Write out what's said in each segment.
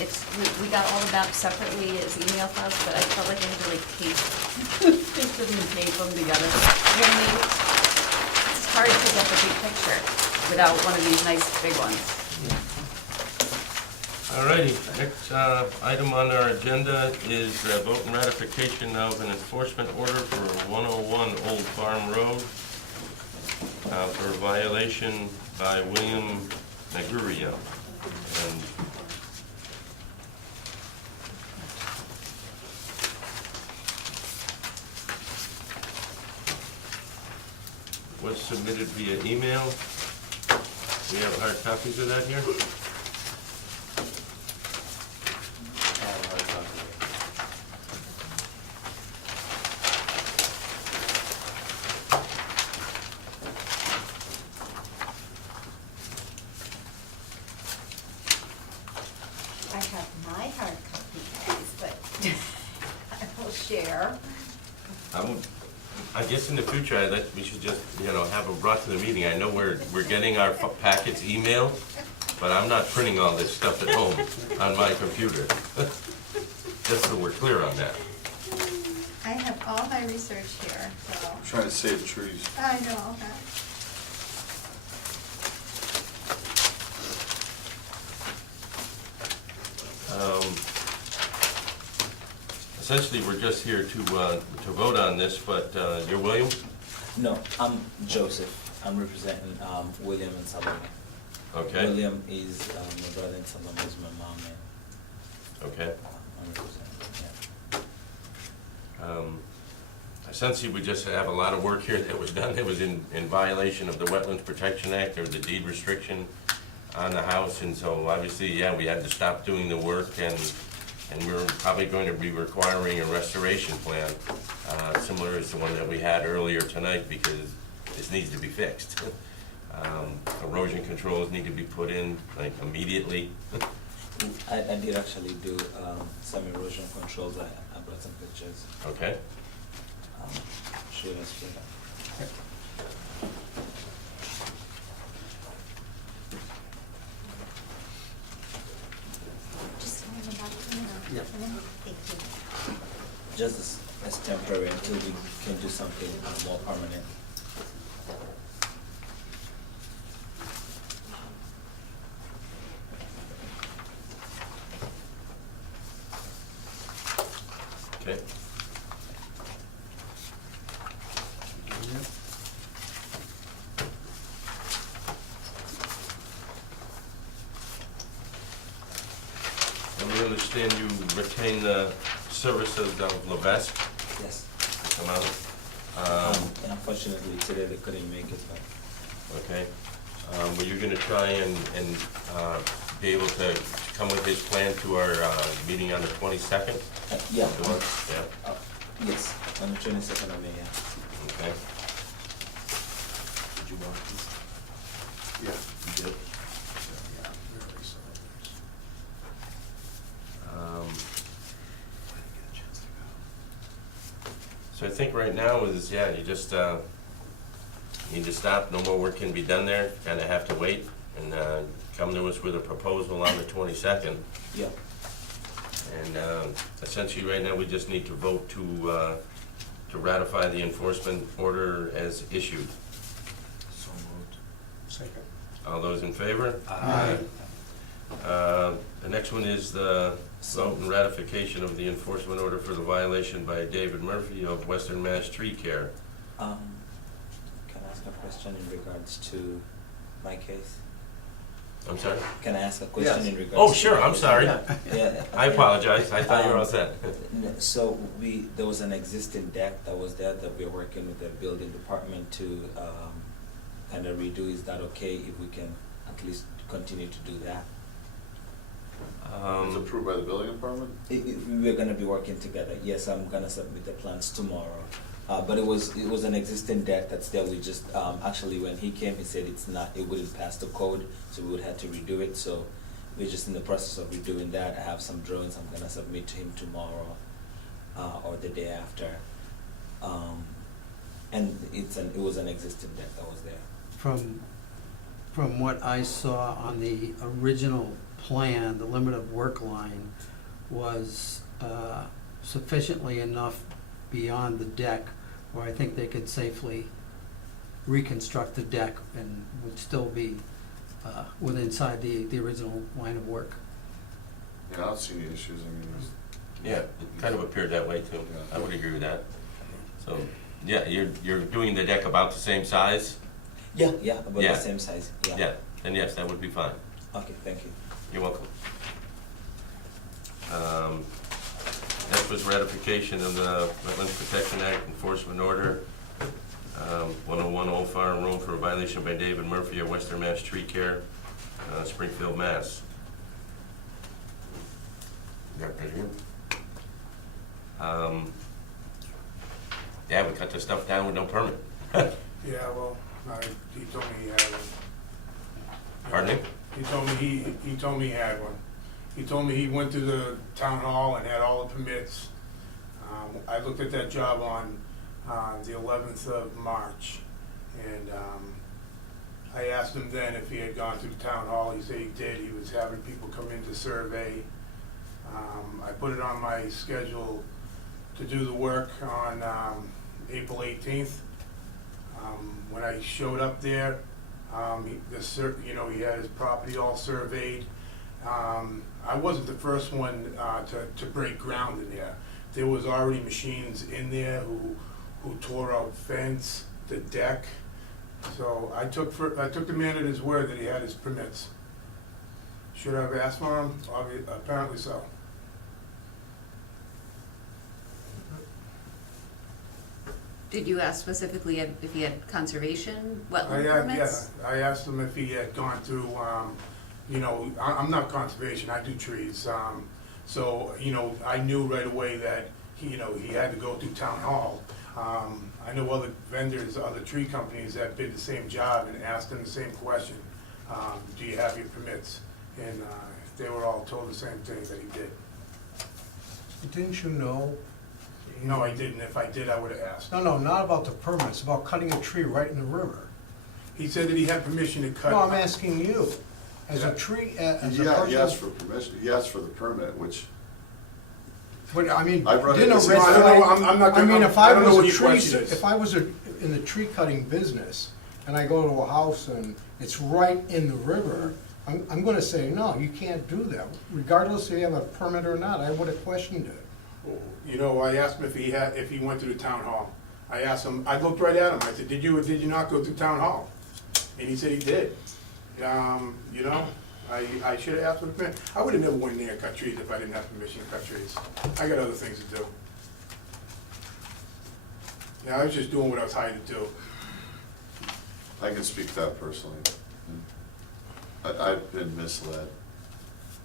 we got all the maps separately as email files, but I felt like I had to like paste them and tape them together. You know what I mean? It's hard to get the big picture without one of these nice big ones. Alrighty, next item on our agenda is vote and ratification of an enforcement order for 101 Old Farm Road for a violation by William Magurio. And was submitted via email. We have hard copies of that here. I have my hard copy, guys, but I will share. I guess in the future, we should just, have them brought to the meeting. I know we're getting our packets emailed, but I'm not printing all this stuff at home on my computer. Just so we're clear on that. I have all my research here, so. I'm trying to save trees. I know that. Essentially, we're just here to vote on this, but you're William? No, I'm Joseph. I'm representing William and Salome. Okay. William is my brother and Salome is my mom. And, Okay. I'm representing, Essentially, we just have a lot of work here that was done. It was in violation of the Wetlands Protection Act or the deed restriction on the house, and so obviously, yeah, we had to stop doing the work, and we're probably going to be requiring a restoration plan, similar as the one that we had earlier tonight, because this needs to be fixed. Erosion controls need to be put in, like, immediately. I did actually do some erosion controls. I brought some pictures. Okay? Show us for that. Just hold them back a minute. Yep. Thank you. Just as temporary until we can do something more permanent. Okay. And we understand you retain the services of Levesque Yes. to come out. And unfortunately today they couldn't make it, but Okay. Were you gonna try and be able to come with his plan to our meeting on the 22nd? yeah. Yeah, Yes, on the 22nd of May. Yeah. okay. Did you want these? Yeah. You did? Yeah, we already saw these. Um, I didn't get a chance to go. So I think right now is, yeah, you just need to stop, no more work can be done there, kinda have to wait, and come to us with a proposal on the 22nd. Yeah. And essentially, right now, we just need to vote to ratify the enforcement order as issued. So moved. Second. All those in favor? Aye. The next one is the vote and ratification of the enforcement order for the violation by David Murphy of Western Mass Tree Care. Can I ask a question in regards to my case? I'm sorry? Can I ask a question in regards? Oh, to sure, my I'm case? sorry. Yeah. I apologize, I thought you were all set. So there was an existing deck that was there that we're working with the building department to kind of redo. Is that okay if we can at least continue to do that? It's approved by the building department? We're gonna be working together. Yes, I'm gonna submit the plans tomorrow. But it was an existing deck that's there. We just actually when he came, he said it wouldn't pass the code, so we would have to redo it. So we're just in the process of redoing that. I have some drawings I'm gonna submit to him tomorrow or the day after. And it was an existing deck that was there. From what I saw on the original plan, the limit of work line, was sufficiently enough beyond the deck where I think they could safely reconstruct the deck and would still be within inside the original line of work. Yeah, I don't see any issues, I mean, Yeah, it kind of appeared that way too. I would agree with that. So, yeah, you're doing the deck about the same size? Yeah, about the Yeah. same size, yeah. Yeah, then yes, that would be fine. Okay, thank you. You're welcome. Next was ratification of the Wetlands Protection Act Enforcement Order, 101 Old Farm Road for a violation by David Murphy of Western Mass Tree Care, Springfield, Mass. Got that here? Yeah, we cut the stuff down with no permit. Yeah, well, he told me he had one. Pardon me? He told me he told me he had one. He told me he went to the town hall and had all the permits. I looked at that job on the 11th of March, and I asked him then if he had gone to the town hall. He said he did. He was having people come in to survey. I put it on my schedule to do the work on April 18th. When I showed up there, he had his property all surveyed. I wasn't the first one to break ground in there. There was already machines in there who tore out fence, the deck. So I took the man at his word that he had his permits. Should I have asked for him? Apparently so. Did you ask specifically if he had conservation wetland permits? I asked him if he had gone through, I'm not conservation, I do trees. So, I knew right away that, he had to go through town hall. I know other vendors, other tree companies that did the same job and asked him the same question. Do you have your permits? And they were all told the same thing, that he did. Didn't you know? No, I didn't. If I did, I would have asked. No, not about the permits, about cutting a tree right in the river. He said that he had permission to cut. No, I'm asking you, as a Yeah. tree, as a yeah, he asked person. for permission, he asked for the permit, which, But I mean, I've read it. didn't a It's- red No, I don't know. flag? I'm not I mean, gonna- if I I don't know was what a your tree, question is. if I was in the tree cutting business, and I go to a house and it's right in the river, I'm gonna say, no, you can't do that. Regardless if you have a permit or not, I would have questioned it. I asked him if he went to the town hall. I asked him, I looked right at him, I said, did you or did you not go to town hall? And he said he did. I should have asked for the permit. I would have never went in there and cut trees if I didn't have permission to cut trees. I got other things to do. Yeah, I was just doing what I was hired to do. I can speak to that personally. I've been misled,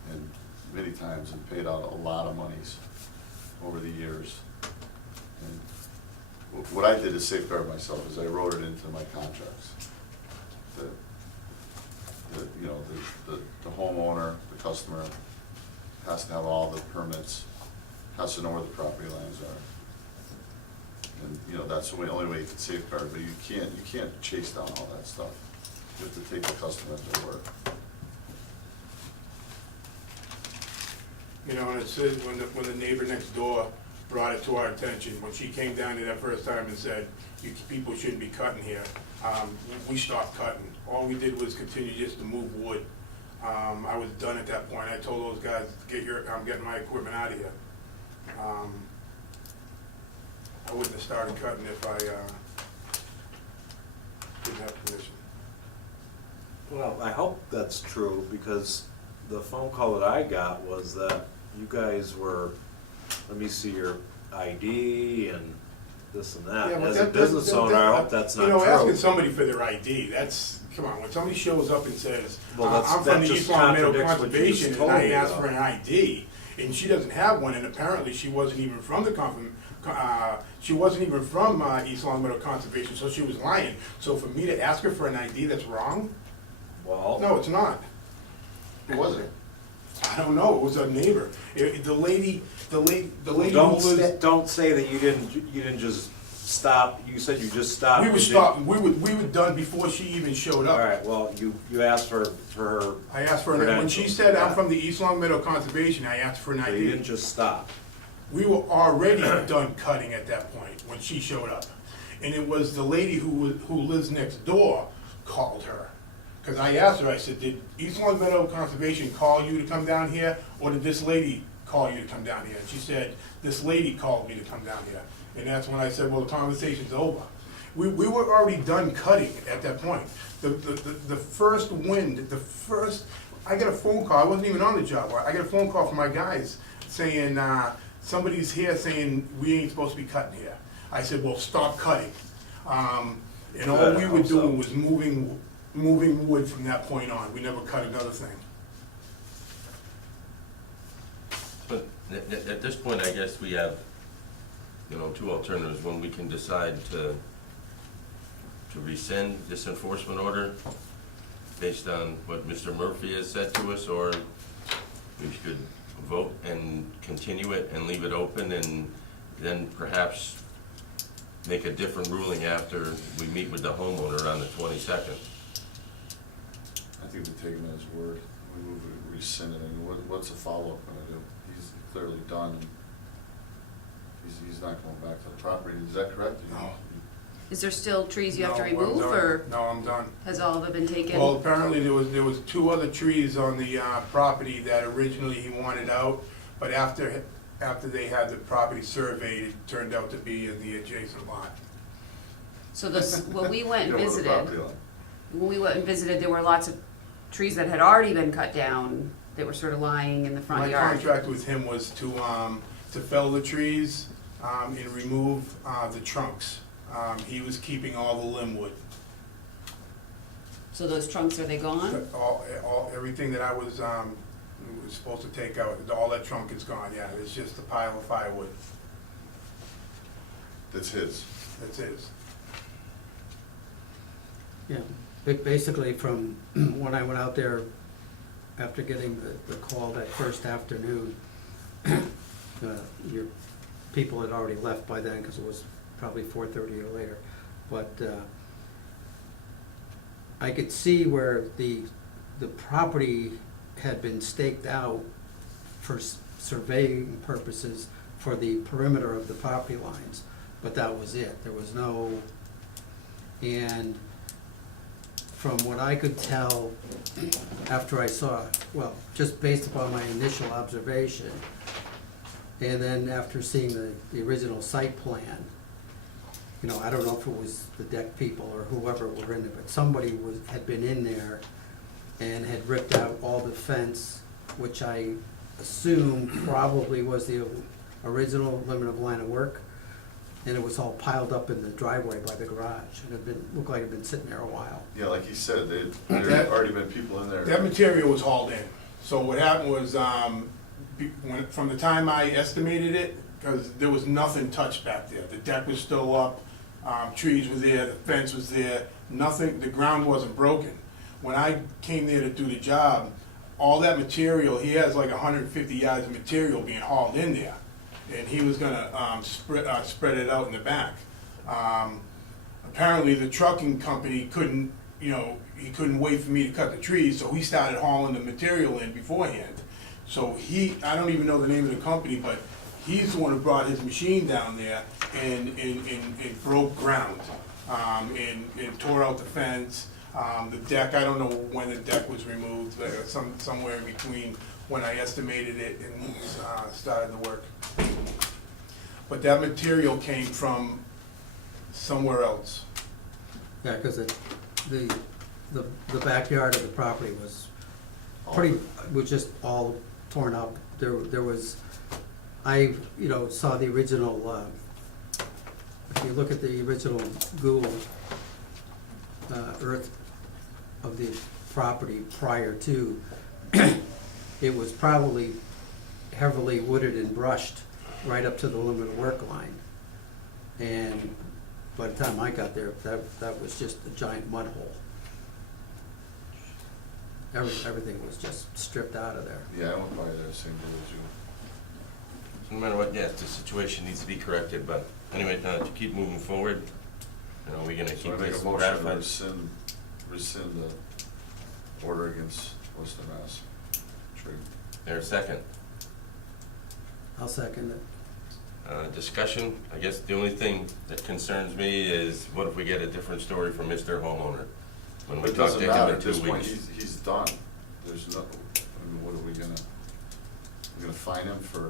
and many times, and paid out a lot of monies over the years. And what I did to safeguard myself is I wrote it into my contracts. The homeowner, the customer, has to have all the permits, has to know where the property lines are. And, that's the only way you can safeguard, but you can't chase down all that stuff. You have to take the customer at their word. And it said, when the neighbor next door brought it to our attention, when she came down here that first time and said, you people shouldn't be cutting here, we stopped cutting. All we did was continue just to move wood. I was done at that point. I told those guys, I'm getting my equipment out of here. I wouldn't have started cutting if I didn't have permission. Well, I hope that's true, because the phone call that I got was that you guys were, let me see your ID and this and that. Yeah, but As a business owner, I hope that's not asking true. somebody for their ID, come on, when somebody shows up and says, Well, that's- I'm from that the just East Long Meadow contradicts what you just Conservation, and told I me, ask though. for an ID, and she doesn't have one, and apparently she wasn't even from the East Long Meadow Conservation, so she was lying. So for me to ask her for an ID, that's wrong? Well, No, it's not. Who was it? I don't know, it was a neighbor. The lady who lives. don't say that you didn't just stopped, you said you just stopped. We were and did- stopped, we were done before she even showed All up. right, well, you asked for her. I asked for, when she said I'm from the East Long Meadow Conservation, I asked for an So you didn't ID. just stop. We were already done cutting at that point when she showed up. And it was the lady who lives next door called her. Cause I asked her, I said, did East Long Meadow Conservation call you to come down here? Or did this lady call you to come down here? And she said, this lady called me to come down here. And that's when I said, well, the conversation's over. We were already done cutting at that point. The first wind, I got a phone call, I wasn't even on the job. I got a phone call from my guys saying, somebody's here saying, we ain't supposed to be cutting here. I said, well, stop cutting. And all we were doing was moving wood from that point on. We never cut another thing. But at this point, I guess we have, two alternatives. One, we can decide to rescind this enforcement order based on what Mr. Murphy has said to us, or we should vote and continue it and leave it open, and then perhaps make a different ruling after we meet with the homeowner on the 22nd. I think we take him at his word. We move it, rescind it. I mean, what's the follow-up gonna do? He's clearly done. He's not going back to the property. Is that correct? No. Is there still trees you have to No, I'm remove, done. or No, I'm done. has all of it been taken? Well, apparently there was 2 other trees on the property that originally he wanted out, but after they had the property surveyed, it turned out to be in the adjacent lot. So when we went and Go with the property visited, line. when we went and visited, there were lots of trees that had already been cut down that were sort of lying in the front My yard. contract with him was to fell the trees and remove the trunks. He was keeping all the limb wood. So those trunks, are they gone? Everything that I was supposed to take out, all that trunk is gone, yeah. It's just a pile of firewood. That's his. That's his. Yeah, basically from when I went out there after getting the call that first afternoon, your people had already left by then because it was probably 4:30 or later. But I could see where the property had been staked out for surveying purposes for the perimeter of the property lines, but that was it. There was no, and from what I could tell after I saw, well, just based upon my initial observation, and then after seeing the original site plan, I don't know if it was the deck people or whoever were in there, but somebody had been in there and had ripped out all the fence, which I assume probably was the original limit of line of work, and it was all piled up in the driveway by the garage, and looked like it had been sitting there a while. Yeah, like he said, there had already been people in there. That material was hauled in. So what happened was, from the time I estimated it, because there was nothing touched back there. The deck was still up, trees were there, the fence was there, nothing, the ground wasn't broken. When I came there to do the job, all that material, he has like 150 yards of material being hauled in there. And he was gonna spread it out in the back. Apparently the trucking company couldn't, he couldn't wait for me to cut the trees, so he started hauling the material in beforehand. So I don't even know the name of the company, but he's the one who brought his machine down there and broke ground, and tore out the fence. The deck, I don't know when the deck was removed, but somewhere in between when I estimated it and started the work. But that material came from somewhere else. Yeah, because the backyard of the property was was just all torn up. There was, I saw the original, if you look at the original Google Earth of the property prior to, it was probably heavily wooded and brushed right up to the limit of work line. And by the time I got there, that was just a giant mud hole. Everything was just stripped out of there. Yeah, I went by there the same day as you. no matter what, yes, the situation needs to be corrected, but anyway, to keep moving forward, you know, we're gonna So keep I make this a motion to ratified. rescind the order against Worcester Mass Tree. There, a second. I'll second it. Discussion, I guess the only thing that concerns me is what if we get a different story from Mr. Homeowner? When we It talk doesn't to him matter, in at 2 this point, weeks. he's done. There's no, I mean, what are we gonna, we're gonna fine him for?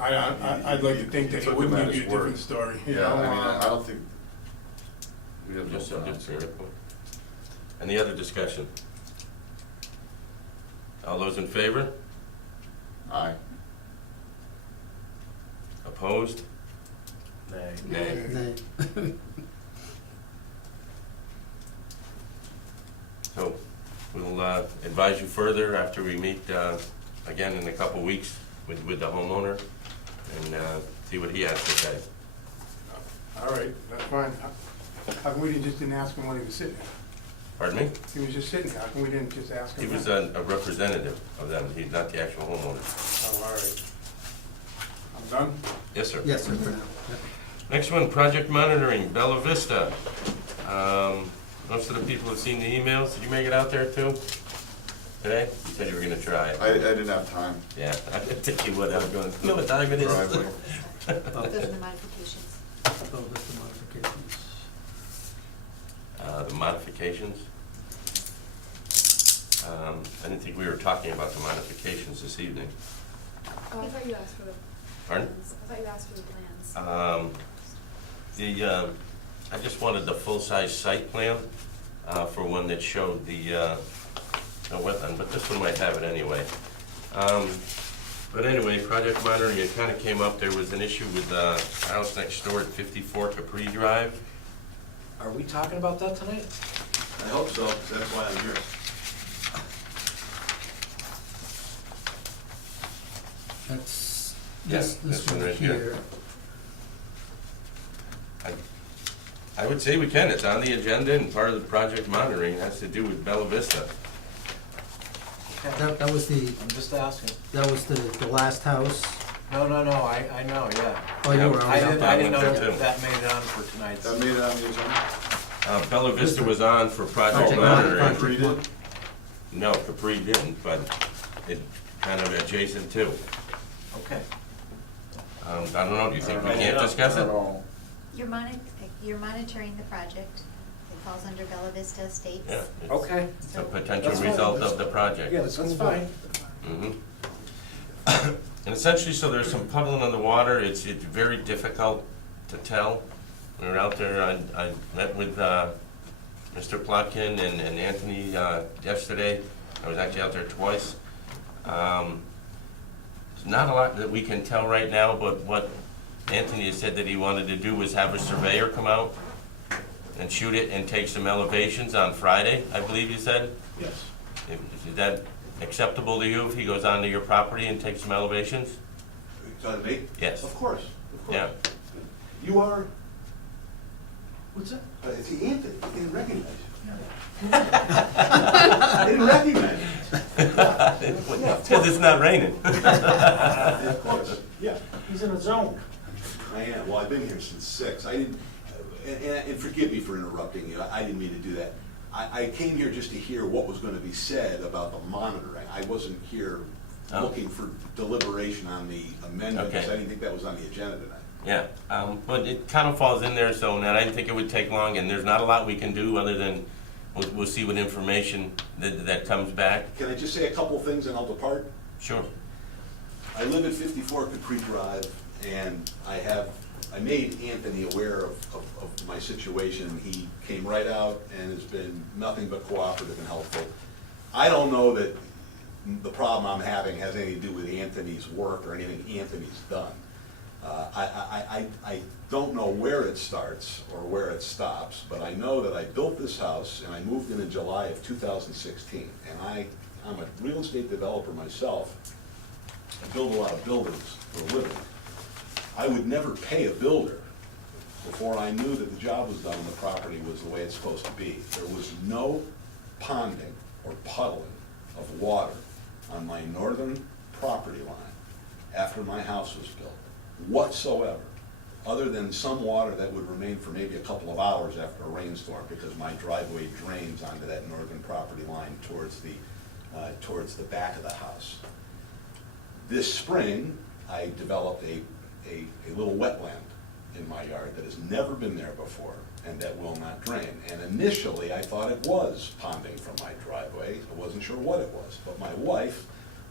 I'd like to think that he Took wouldn't him at give you a his word. different story, you Yeah, know? I mean, I don't think, we have no Just subject grounds to here. report. Any other discussion? All those in favor? Aye. Opposed? Nay. Nay. Nay. So, we'll advise you further after we meet again in a couple weeks with the homeowner and see what he has to say. All right, that's fine. How come we just didn't ask him when he was sitting there? Pardon me? He was just sitting there, how come we didn't just ask him? He was then? a representative of them, he's not the actual homeowner. Oh, all right. I'm done? Yes, sir. Yes, sir, for now. Yep. Next one, project monitoring, Bella Vista. Most of the people have seen the emails. Did you make it out there too? Today? You said you were gonna try. I didn't have time. Yeah, I didn't think you would. I was going, you know what time it is? Driveway. Those are the modifications. So that's the modifications. The modifications. I didn't think we were talking about the modifications this evening. Oh, I thought you asked for the Pardon? plans. I thought you asked for the plans. I just wanted the full-size site plan for one that showed the wetland, but this one might have it anyway. But anyway, project monitoring, it kind of came up, there was an issue with the house next door at 54 Capri Drive. Are we talking about that tonight? I hope so, 'cause that's why I'm here. That's, Yeah, this this one one right here. here. I would say we can, it's on the agenda and part of the project monitoring, it has to do with Bella Vista. That was I'm just asking. the last house. No, I know, yeah. Oh, you were I already didn't, out I there. didn't know That too. that made it on for tonight's. That made it on the agenda? Bella Vista was on for project Project monitoring. monitoring. Capri did? No, Capri didn't, but it kind of adjacent too. Okay. I don't know, do you think we can't discuss I it? don't know. You're monitoring the project. It falls under Bella Vista Estates. Yeah, it's Okay. a potential That's fine. result of the project. Yeah, that's fine. Mhm. And essentially, so there's some puddling on the water, it's very difficult to tell. We were out there, I met with Mr. Plotkin and Anthony yesterday. I was actually out there twice. There's not a lot that we can tell right now, but what Anthony has said that he wanted to do was have a surveyor come out and shoot it and take some elevations on Friday, I believe you said? Yes. Is that acceptable to you if he goes onto your property and takes some elevations? On me? Yes. Of course. Yeah. You are, what's that? It's Anthony, I didn't recognize you. I didn't recognize you. Because it's not raining. Of course, yeah. He's in a zone. I am, well, I've been here since 6. I didn't, and forgive me for interrupting you, I didn't mean to do that. I came here just to hear what was gonna be said about the monitoring. I wasn't here Oh. looking for deliberation on the amendment, because Okay. I didn't think that was on the agenda tonight. Yeah, but it kind of falls in there, so and I didn't think it would take long, and there's not a lot we can do other than we'll see what information that comes back. Can I just say a couple of things and I'll depart? Sure. I live at 54 Capri Drive, and I made Anthony aware of my situation. He came right out and has been nothing but cooperative and helpful. I don't know that the problem I'm having has anything to do with Anthony's work or anything Anthony's done. I don't know where it starts or where it stops, but I know that I built this house and I moved in July of 2016. And I'm a real estate developer myself. I build a lot of buildings for a living. I would never pay a builder before I knew that the job was done and the property was the way it's supposed to be. There was no ponding or puddling of water on my northern property line. after my house was built, whatsoever, other than some water that would remain for maybe a couple of hours after a rainstorm, because my driveway drains onto that northern property line towards the back of the house. This spring, I developed a little wetland in my yard that has never been there before and that will not drain. And initially, I thought it was ponding from my driveway. I wasn't sure what it was. But my wife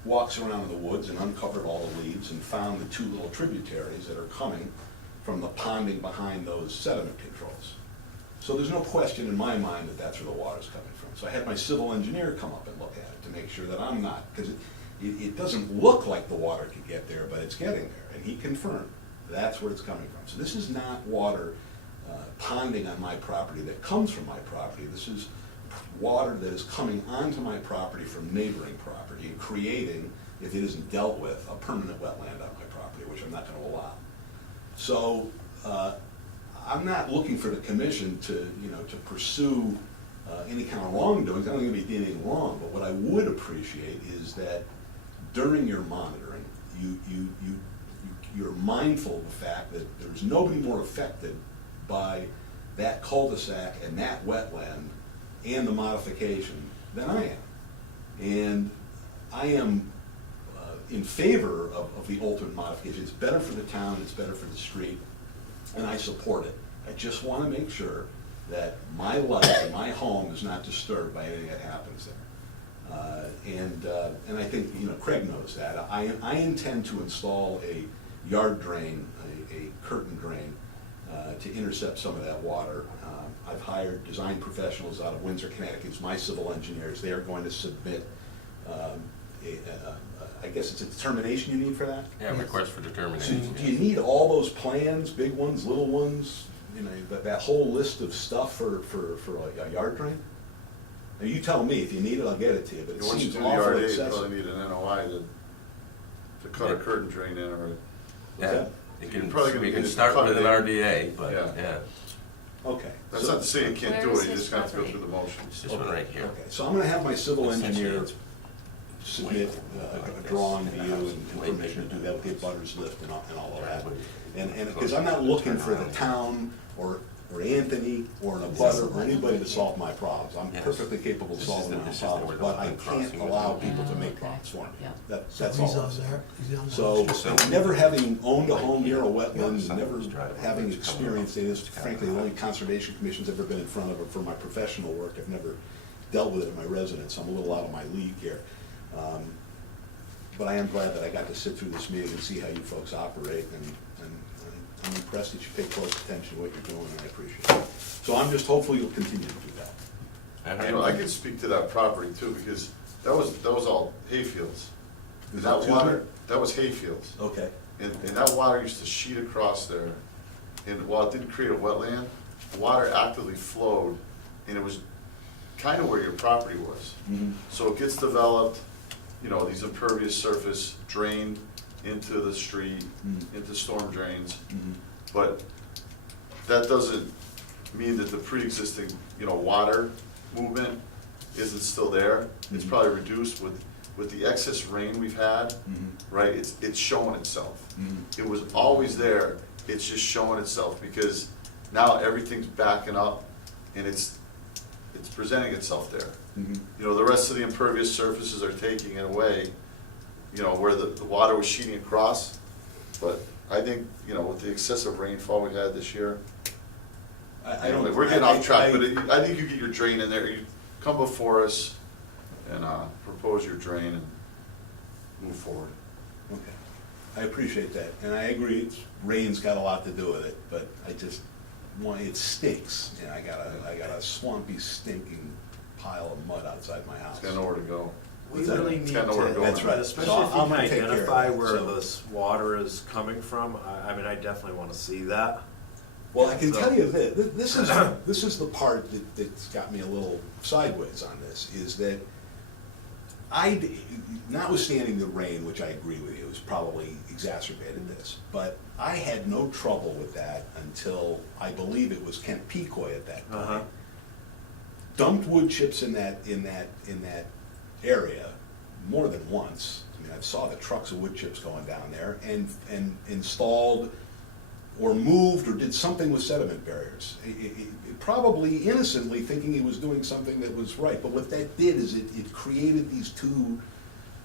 walks around in the woods and uncovered all the leaves and found the two little tributaries that are coming from the ponding behind those sediment controls. So there's no question in my mind that that's where the water's coming from. So I had my civil engineer come up and look at it to make sure that I'm not, because it doesn't look like the water could get there, but it's getting there. And he confirmed that's where it's coming from. So this is not water ponding on my property that comes from my property. This is water that is coming onto my property from neighboring property and creating, if it isn't dealt with, a permanent wetland on my property, which I'm not going to allow. So I'm not looking for the commission to pursue any kind of wrongdoing. I don't think it'd be anything wrong, but what I would appreciate is that during your monitoring, you're mindful of the fact that there's nobody more affected by that cul-de-sac and that wetland and the modification than I am. And I am in favor of the ultimate modification. It's better for the town, it's better for the street, and I support it. I just want to make sure that my life and my home is not disturbed by anything that happens there. And I think, Craig knows that. I intend to install a yard drain, a curtain drain, to intercept some of that water. I've hired design professionals out of Windsor, Connecticut, it's my civil engineers. They are going to submit, I guess it's a determination you need for that? Yeah, request for So determination. do you need all those plans, big ones, little ones, that whole list of stuff for a yard drain? Now, you tell me, if you need it, I'll get it to you, but it Once you seems do the awful RDA, you excessive. probably need an NOI to cut a Yeah. curtain drain in, or, Yeah, You're probably gonna we need can to start cut with an it in. RDA, but, Yeah. yeah, Okay. that's so- not to say you can't do Where is it, you his just have to go property? through the motions. it's this one right here. Okay, so I'm gonna have my civil Essentially, engineer it's submit a drawing to you and permission to do that with the abutters lift and all of that. And, because I'm not looking for the town or Anthony or an abutter or anybody to solve my problems. I'm Yes. perfectly capable of This is solving the- my this is the problems, where the but I line can't crossing would allow be. people to make Okay. problems for me. Yeah. That's all I'm saying. So So, never having owned a home near a wetland, Yeah. never having experienced it, is frankly the only conservation commissions I've ever been in front of, or for my professional work, I've never dealt with it in my residence, I'm a little out of my league here. But I am glad that I got to sit through this meeting and see how you folks operate, and I'm impressed that you pay close attention to what you're doing, and I appreciate it. So I'm just hopeful you'll continue to do that. I can speak to that property too, because that was all hayfields. And that Excuse me? water, that was hayfields. Okay. And that water used to sheet across there. And while it didn't create a wetland, the water actively flowed, and it was kind of where your property was. Mhm. So it gets developed, these impervious surface drained into the street, Mhm. into storm drains. Mhm. But that doesn't mean that the pre-existing, water movement isn't still there. It's Mhm. probably reduced with the excess rain we've had, Mhm. right? It's showing itself. Mhm. It was always there, it's just showing itself, because now everything's backing up and it's presenting itself there. Mhm. The rest of the impervious surfaces are taking it away, where the water was sheeting across. But I think, with the excessive rainfall we had this year, I don't. we're getting off track, I- but I think you get your drain in there, you come before us and propose your drain and move forward. Okay, I appreciate that, and I agree, rain's got a lot to do with it, but it stinks, and I got a swampy, stinking pile of mud outside my house. It's got nowhere to go. We What's that? really It's need got nowhere to to, go. That's right. especially So if you I'm can gonna take care of identify that, where so- this water is coming from, I mean, I definitely wanna see that. Well, I can So- tell you this is the part that's got me a little sideways on this, is that notwithstanding the rain, which I agree with you, has probably exacerbated this, but I had no trouble with that until, I believe it was Kent Pecoy at that Uh-huh. point. Dumped wood chips in that area more than once, I mean, I saw the trucks of wood chips going down there and installed or moved or did something with sediment barriers. Probably innocently thinking he was doing something that was right, but what that did is it created these two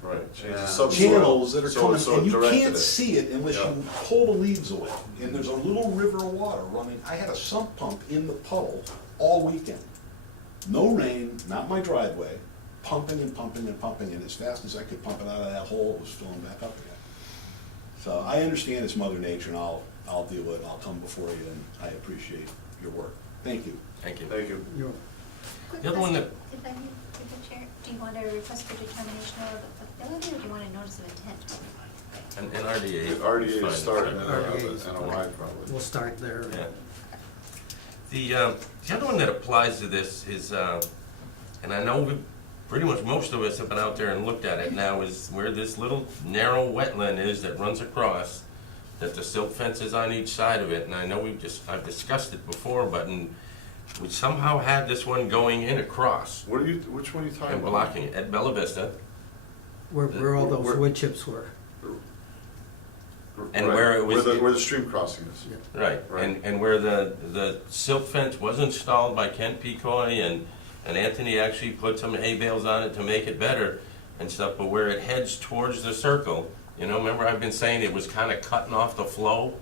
Right, change the Yeah. subsoil. channels that are So- coming, so and you directed can't it. see it unless Yeah. you pull the leaves away. And there's a little river of water running. I had a sump pump in the puddle all weekend. No rain, not my driveway, pumping and pumping and pumping, and as fast as I could pump it out of that hole, it was filling back up again. So I understand it's Mother Nature, and I'll deal with it, I'll come before you, and I appreciate your work. Thank you. Thank you. Thank you. You're- Quick The other one question. that- If I may, through the chair, do you want a request for determination of ability, or do you want a notice of intent? An RDA. The RDA is to fine. start, and then RDA is NOI probably. We'll start there. Yeah. The other one that applies to this is, and I know pretty much most of us have been out there and looked at it now, is where this little narrow wetland is that runs across, that the silt fence is on each side of it, and I know I've discussed it before, but we somehow had this one going in across Which one are you talking about? and blocking it at Bella Vista. Where all those Where- wood chips were. And Right, where it was- Where the stream crossing is. Yeah. Right, Right. and where the silt fence was installed by Kent Pecoy, and Anthony actually put some hay bales on it to make it better and stuff, but where it heads towards the circle, remember I've been saying it was kind of cutting off the flow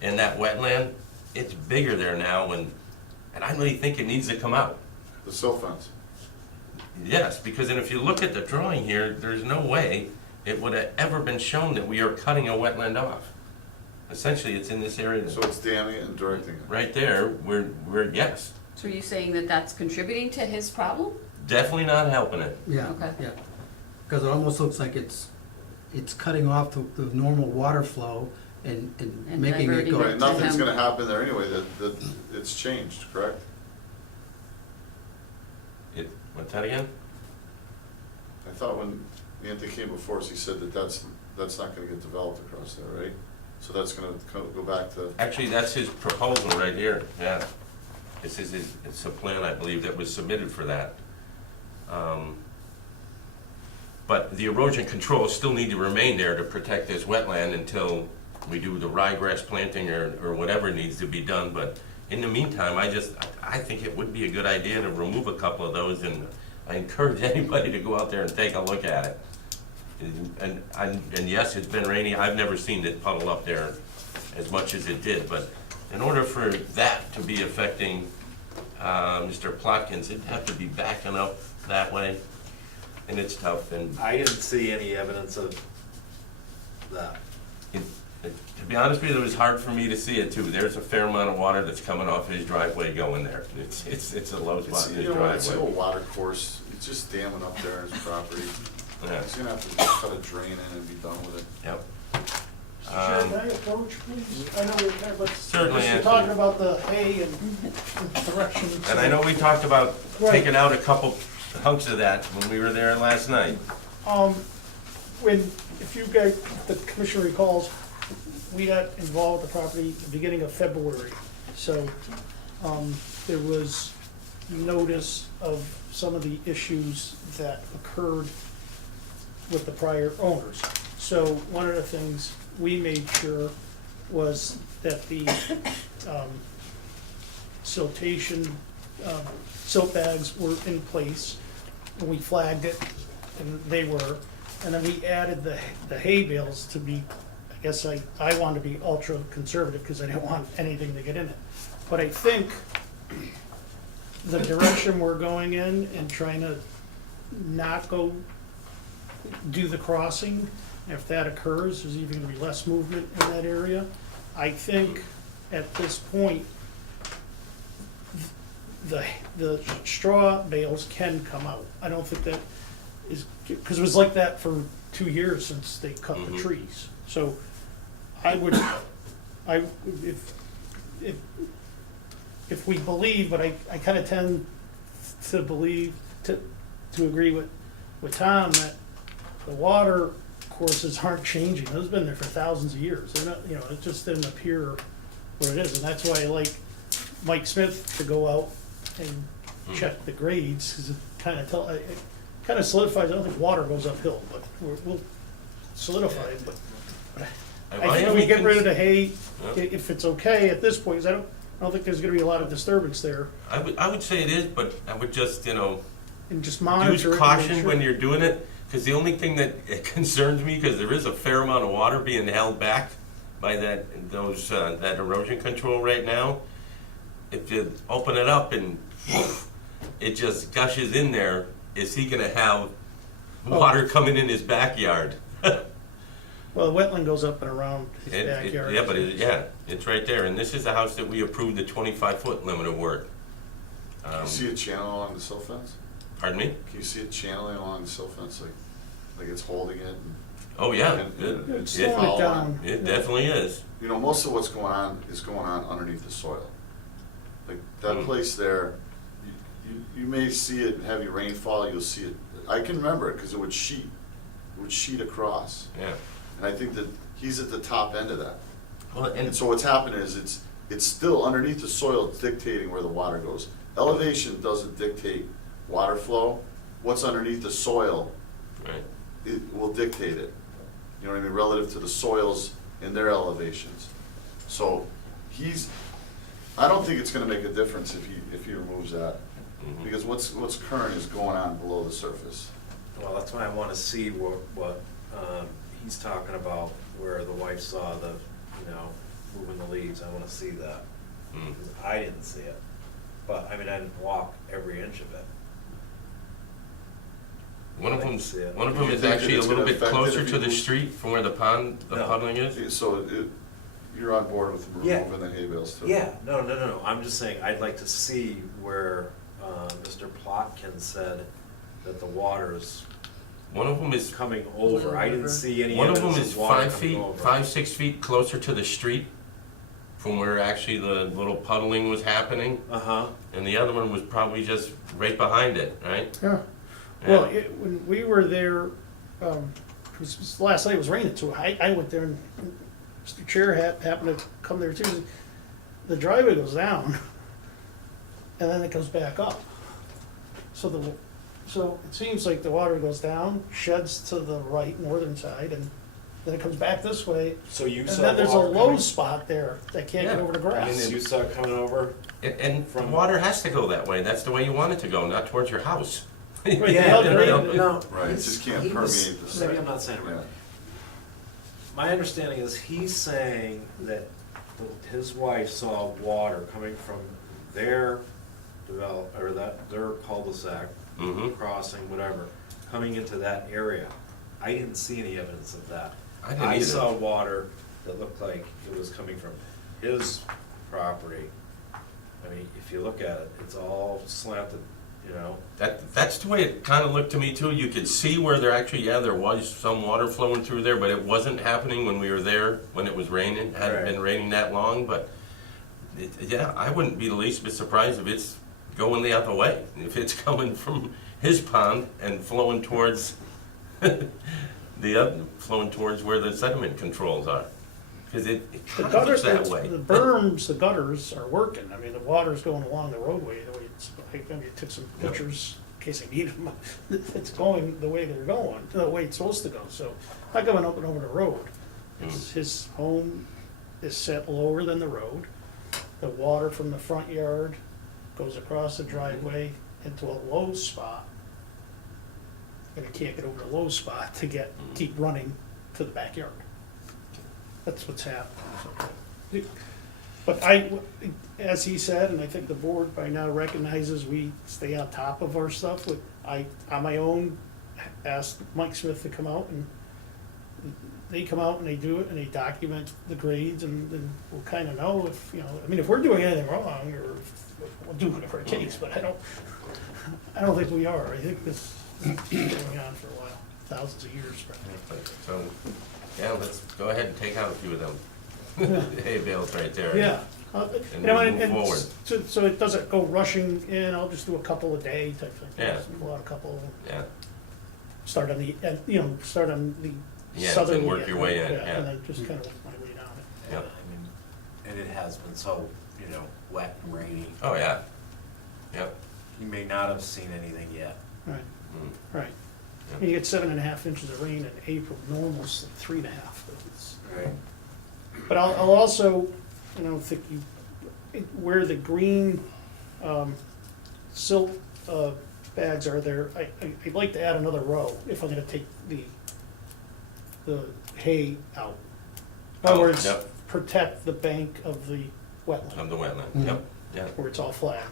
in that wetland? It's bigger there now, and I really think it needs to come out. The silt fence. Yes, because then if you look at the drawing here, there's no way it would have ever been shown that we are cutting a wetland off. Essentially, it's in this area. So it's damming it and directing it. Right there, we're yes, So are you saying that that's contributing to his problem? definitely not helping it. Yeah, Okay. yeah. Because it almost looks like it's cutting off the normal water flow and And making it diverting go. it. Right, nothing's him. gonna happen there anyway, that it's changed, correct? What's that again? I thought when Anthony came before us, he said that that's not gonna get developed across there, right? So that's gonna go back to, Actually, that's his proposal right here, yeah. It's a plan, I believe, that was submitted for that. But the erosion controls still need to remain there to protect this wetland until we do the ryegrass planting or whatever needs to be done. But in the meantime, I think it would be a good idea to remove a couple of those, and I encourage anybody to go out there and take a look at it. And yes, it's been rainy, I've never seen it puddle up there as much as it did, but in order for that to be affecting Mr. Plotkins, it'd have to be backing up that way, and it's tough, and I didn't see any evidence of that. to be honest with you, it was hard for me to see it too. There's a fair amount of water that's coming off his driveway going there. It's a low spot in his you know, it's a little driveway. water course, it's just damming up there in his property. Yeah, He's gonna have to just cut a drain in and be done with it. yep. Chair, can I approach, please? I know we're kind of, Certainly, you're Anthony. talking about the hay and directions. And I know we talked about Right. taking out a couple hunks of that when we were there last night. If you guys, the commission recalls, we got involved with the property at the beginning of February. So, there was notice of some of the issues that occurred with the prior owners. So one of the things we made sure was that the siltation, silt bags were in place. And we flagged it, and they were. And then we added the hay bales to be, I guess I wanted to be ultra conservative because I didn't want anything to get in it. But I think the direction we're going in and trying to not go do the crossing, if that occurs, there's even gonna be less movement in that area. I think at this point, the straw bales can come out. I don't think that is, because it was like that for 2 years since they cut the Mhm. trees. So if we believe, but I kind of tend to believe, to agree with Tom that the water courses aren't changing. Those have been there for thousands of years. They're not, it just didn't appear what it is. And that's why I like Mike Smith to go out and check the grades, because it kind of solidifies. I don't think water goes uphill, but solidified, but And I why think have we get rid of cons- the hay, Yeah. if it's okay at this point, 'cause I don't think there's gonna be a lot of disturbance there, I would say it is, but I would just, and just monitor it. use and make caution sure. when you're doing it, because the only thing that concerns me, because there is a fair amount of water being held back by that erosion control right now. If you open it up and it just gushes in there, is he gonna have water coming in his backyard? Well, the wetland goes up and around his It- backyard. Yeah, but it's right there, and this is the house that we approved the 25-foot limit of work. Can you see a channel along the silt fence? Pardon me? Can you see it channeling along the silt fence, like it's holding it? Oh, yeah, And It's it, slowing it down. it definitely is. You know, most of what's going on is going on underneath the soil. Like, that place there, you may see it in heavy rainfall, you'll see it, I can remember it, because it would sheet across. Yeah. And I think that he's at the top end of that. Well, And so what's happening is it's still underneath the soil dictating where the water goes. Elevation doesn't dictate water flow. What's underneath the soil, right. it will dictate it. You know what I mean, relative to the soils and their elevations. So I don't think it's gonna make a difference if he removes that. Mhm. Because what's current is going on below the surface. Well, that's why I wanna see what he's talking about, where the wife saw the, moving the leaves, I wanna see that. Mm. 'Cause I didn't see it, but, I mean, I didn't walk every inch of it. One of I'd like them, to see it. one of them Do you is think actually a it's little gonna bit affect it closer if to you the move- street from where the No. puddling is? So you're on board with Yeah. removing the hay bales too? Yeah, no, I'm just saying, I'd like to see where, Mr. Plotkin said that the water's One of them is, coming over. I didn't see any one of them evidence is of water 5 coming feet, over. 5, 6 feet closer to the street from where actually the little puddling was happening. Uh-huh, And the other one was probably just right behind it, right? Yeah. Well, when we were there, last night it was raining, so I went there and Mr. Chair happened to come there too. The driveway goes down and then it goes back up. So it seems like the water goes down, sheds to the right, northern side, and then it comes back this way. so you And saw then there's a water low coming? spot there that can't get Yeah. over the And grass. you saw it coming over? And the From- water has to go that way. That's the way you want it to go, not towards your house. Right, the Yeah, other no, end. no. Right, it just can't He was- permeate the Maybe site. I'm not saying it right. Yeah. My understanding is he's saying that his wife saw water coming from their their cul-de-sac, Mhm. crossing, whatever, coming into that area. I didn't see any evidence of that. I didn't either. saw water that looked like it was coming from his property. I mean, if you look at it, it's all slanted, That's the way it kind of looked to me too. You could see where there actually, there was some water flowing through there, but it wasn't happening when we were there, when it was raining. It hadn't been raining that long, but I wouldn't be the least bit surprised if it's going the other way. If it's coming from his pond and flowing towards flowing towards where the sediment controls are. Because it The kind of gutters, looks that way. the berms, the gutters are working. I mean, the water's going along the roadway, the way I took some pictures in case I need them. It's going the way they're going, the way it's supposed to go, so not going up and over the road. His home is set lower than the road. The water from the front yard goes across the driveway into a low spot. And it can't get over the low spot to keep running to the backyard. That's what's happening. But as he said, and I think the board by now recognizes we stay on top of our stuff. I, on my own, asked Mike Smith to come out, and they come out and they do it and they document the grades, and then we'll kind of know if, if we're doing anything wrong, or we'll do whatever it takes, but I don't think we are. I think this has been going on for a while, thousands of years probably. So, let's go ahead and take out a few of them. Hay bales right there. Yeah. And move forward. So it doesn't go rushing in, I'll just do a couple a day type thing. Yeah. Just pull out a couple, Yeah, start on the the Yeah, southern. then work your way in, yeah. And then just kind of work my way down it. yeah. I mean, and it has been so, wet and rainy. Oh, yeah. Yep. You may not have seen anything yet. Right, Mm. right. You get 7.5 inches of rain in April, normal's like 3.5. Right. But I'll also, think where the green, silt, bags are there, I'd like to add another row if I'm gonna take the hay out. In other Oh, words, yep. protect the bank of the wetland, Of the wetland, Mhm. yep, yeah. where it's all flat.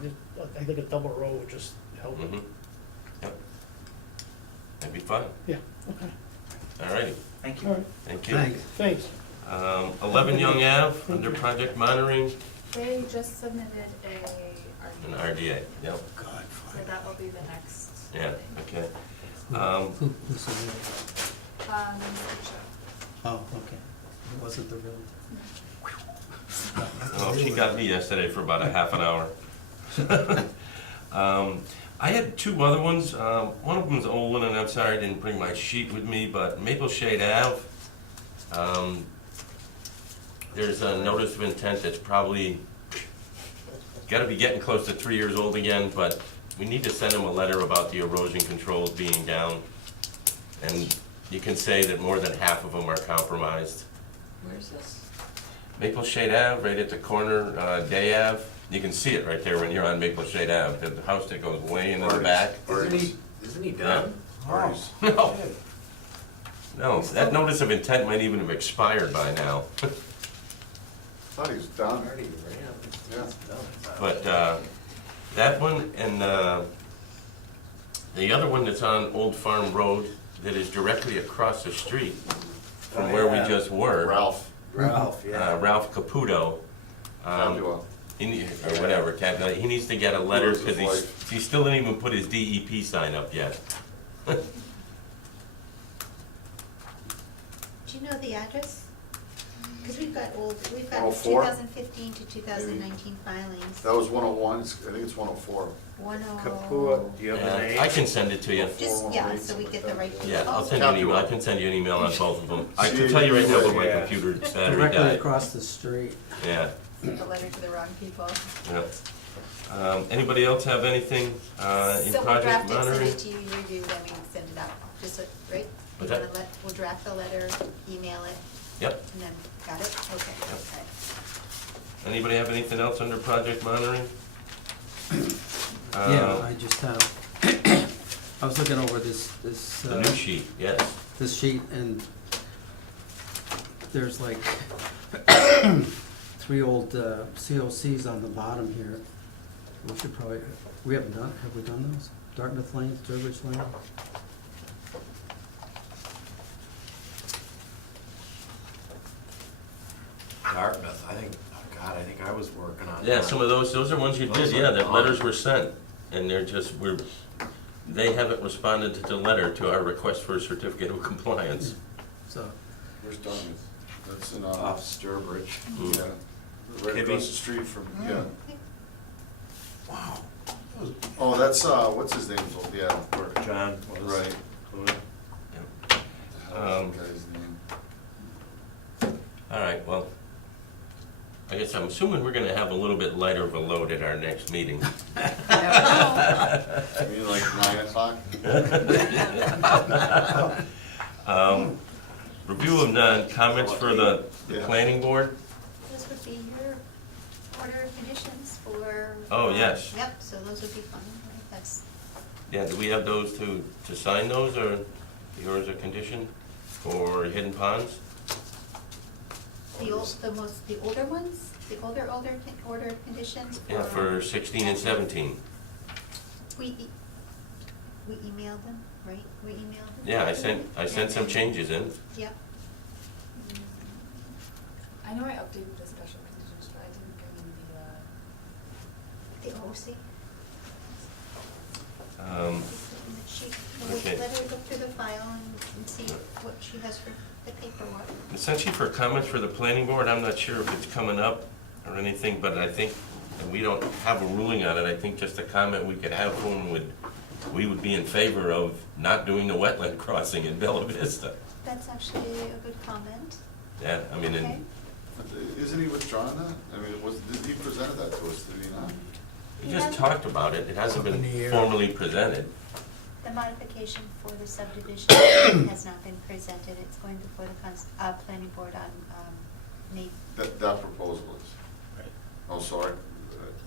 I think a double row would just help. Mhm. Yep. That'd be fun. Yeah, okay. All righty, Thank All right, thank you. Thanks. thanks. 11 Young Ave, under project monitoring, They just submitted and a RDA, RDA, yep, so that will be the next. yeah, okay. Who submitted? Oh, okay. It wasn't the real. Well, she got me yesterday for about a half an hour. I had two other ones. One of them's an old one, and I'm sorry I didn't bring my sheet with me, but Maple Shade Ave, there's a notice of intent that's probably gotta be getting close to 3 years old again, but we need to send them a letter about the erosion controls being down. And you can say that more than half of them are compromised. Where's this? Maple Shade Ave, right at the corner, Day Ave. You can see it right there when you're on Maple Shade Ave. The house that goes way into the back. Isn't he done? Artie's. No. No, that notice of intent might even have expired by now. Thought he was done. Yeah. But that one and the other one that's on Old Farm Road that is directly across the street from where we just were. Ralph. Ralph, Ralph Caputo. Capua. Or whatever, he needs to get a letter Yours is because life. he still didn't even put his DEP sign up yet. Do you know the address? Because we've got 104? 2015 to 2019 filings. That was 101, I think it's 104. 10. Kapua, do you have the name? I can send it to you. Just, yeah, so we get the right people. Yeah, I'll send you an email. I can send you an email on both of them. I can tell you right now, but my Yeah. computer battery Directly died. across the street. Yeah, Sent the letter to the wrong people. yeah. Anybody else have anything in So we'll project draft it, send monitoring? it to you, you review, then we can send it out, just, right? What's You that? wanna we'll draft the letter, email it, Yep. and then, got it? Okay, Yep. okay. Anybody have anything else under project monitoring? Yeah, I just have, I was looking over this, The new sheet, yes. this sheet, and there's like 3 old COCs on the bottom here. We should probably, have we done those? Dartmouth Lane, Sturbridge Lane? Dartmouth, I think I was working on that. Yeah, some of those are ones you did, Those are yeah, that done. letters were sent, and they haven't responded to the letter to our request for a certificate of compliance. So, Where's Dartmouth? That's in, Off Sturbridge. yeah, right Kibbe? across the street from, yeah. Wow. Oh, that's, what's his name, yeah, where, John was. right. Clue. The hell is that guy's name? All right, well, I guess I'm assuming we're gonna have a little bit lighter of a load at our next meeting. You mean like 9 o'clock? Review of comments for the Yeah. planning board? Those would be your order of conditions for. Oh, yes. Yep, so those would be fine, right? That's, Yeah, do we have those to sign those, or yours a condition for Hidden Ponds? the older ones, the older order of conditions for. Yeah, for 16 and 17. We emailed them, right? We emailed them? Yeah, I sent some changes in. Yep. I know I updated the special conditions, but I didn't bring in The OC. Okay. Let her look through the file and see what she has for the paperwork. Essentially for comments for the planning board, I'm not sure if it's coming up or anything, but I think we don't have a ruling on it. I think just a comment we could have for them we would be in favor of not doing the wetland crossing in Bella Vista. That's actually a good comment. Yeah, I mean, Okay. and Isn't he withdrawing that? I mean, he presented that to us, did he not? we just talked about it. It hasn't Up in been the air. formally presented. The modification for the subdivision has not been presented. It's going before the planning board on, May. That proposal is. Right. Oh, sorry.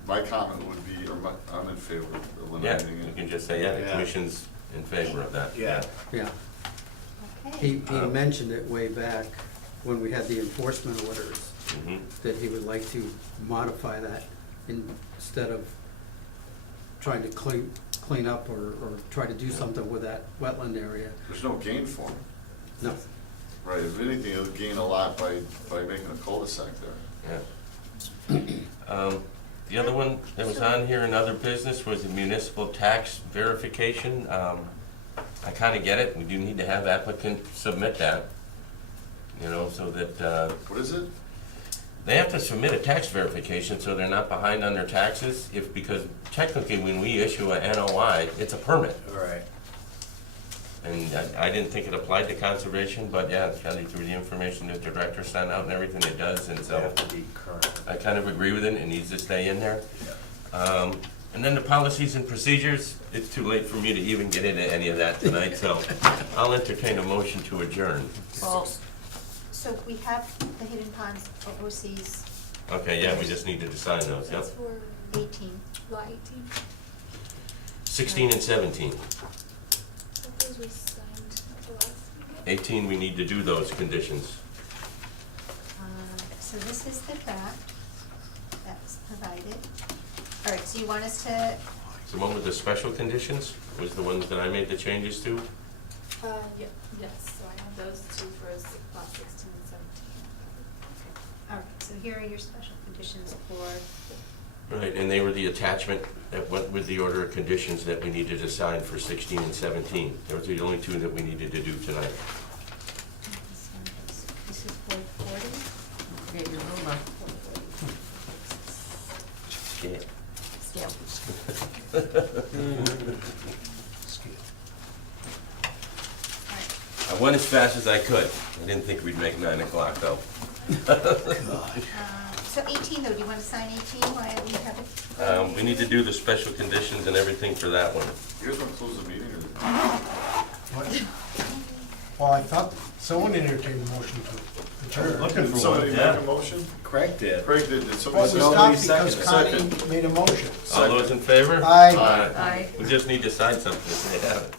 My comment would be, I'm in favor of Yeah, eliminating you it. can just say, yeah, the Yeah. commission's in favor of that. Yeah. Yeah. Okay. He mentioned it way back when we had the enforcement orders, Mhm. that he would like to modify that instead of trying to clean up or try to do something with that wetland area. There's no gain for him. No. Right, if anything, he'll gain a lot by making a cul-de-sac there. Yeah. The other one that was on here in other business was the municipal tax verification. I kind of get it, we do need to have applicant submit that, you know, so that, What is it? they have to submit a tax verification so they're not behind on their taxes, because technically when we issue a NOI, it's a permit. All right. And I didn't think it applied to conservation, but yeah, Kelly, through the information that the director sent out and everything, it does, and They so have to be current. I kind of agree with it, it needs to stay in there. Yeah. And then the policies and procedures, it's too late for me to even get into any of that tonight, so I'll entertain a motion to adjourn. Well, So we have the Hidden Ponds OCs Okay, yeah, we just need to decide those, yep. That's for 18. lot 18. 16 and 17. Those we signed at the last meeting. 18, we need to do those conditions. So this is the draft that's provided. All right, so you want us to, The one with the special conditions was the ones that I made the changes to? Yeah, yes, so I have those two for lot 16 and 17. all right, so here are your special conditions for, Right, and they were the attachment that went with the order of conditions that we needed to sign for 16 and 17. Those are the only two that we needed to do tonight. this is for 40. get your ruler, Yeah. scale. I went as fast as I could. I didn't think we'd make 9 o'clock though. So 18 though, do you want to sign 18 while we have it? We need to do the special conditions and everything for that one. You guys want to close the meeting or? What? Well, I thought someone entertained the motion to adjourn. Looking Did somebody Yeah. make a motion? Craig did. Craig did Well, somebody we say? Nobody stopped because seconded. Connie made a motion. All those in favor? Aye. Aye. We just need to sign something if they have it.